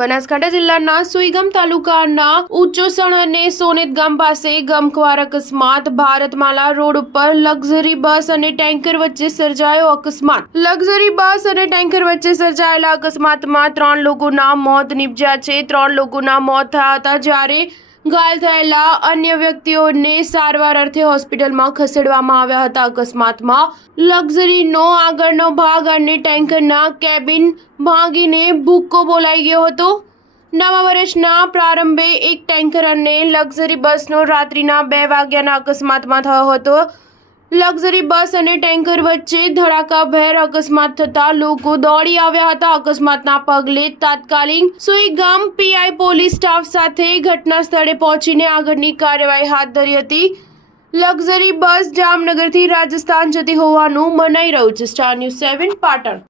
બનાસકાંઠા જિલ્લાના સુઈગામ તાલુકાના ઉચ્ચોસણ અને સોનેત ગામ પાસે ગમખ્વાર અકસ્માત. ભારતમાલા રોડ ઉપર લક્ઝરી બસ અને ટેન્કર વચ્ચે સર્જાયો અકસ્માત. લક્ઝરી બસ અને ટેન્કર વચ્ચે સર્જાયેલા અકસ્માતમાં 3 લોકોના મોત નીપજ્યા છે. 3 લોકોના મોત થયા હતા, જ્યારે ઘાયલ થયેલા અન્ય વ્યક્તિઓને સારવાર અર્થે હોસ્પિટલમાં ખસેડવામાં આવ્યા હતા. અકસ્માતમાં લક્ઝરીનો આગળનો ભાગ અને ટેન્કરના કેબિન ભાંગીને ભૂક્કો બોલાઈ ગયો હતો. નવા વર્ષના પ્રારંભે એક ટેન્કર અને લક્ઝરી બસનો રાત્રિના 2 વાગ્યાના અકસ્માતમાં થયો હતો. લક્ઝરી બસ અને ટેન્કર વચ્ચે ધડાકાભેર અકસ્માત થતા લોકો દોડી આવ્યા હતા. અકસ્માતના પગલે તાત્કાલિક સુઈગામ પીઆઈ પોલીસ સ્ટાફ સાથે ઘટના સ્થળે પહોંચીને આગળની કાર્યવાહી હાથ ધરી હતી. લક્ઝરી બસ જામનગરથી રાજસ્થાન જતી હોવાનું મનાઈ રહ્યું છે. Star news 7 Patan.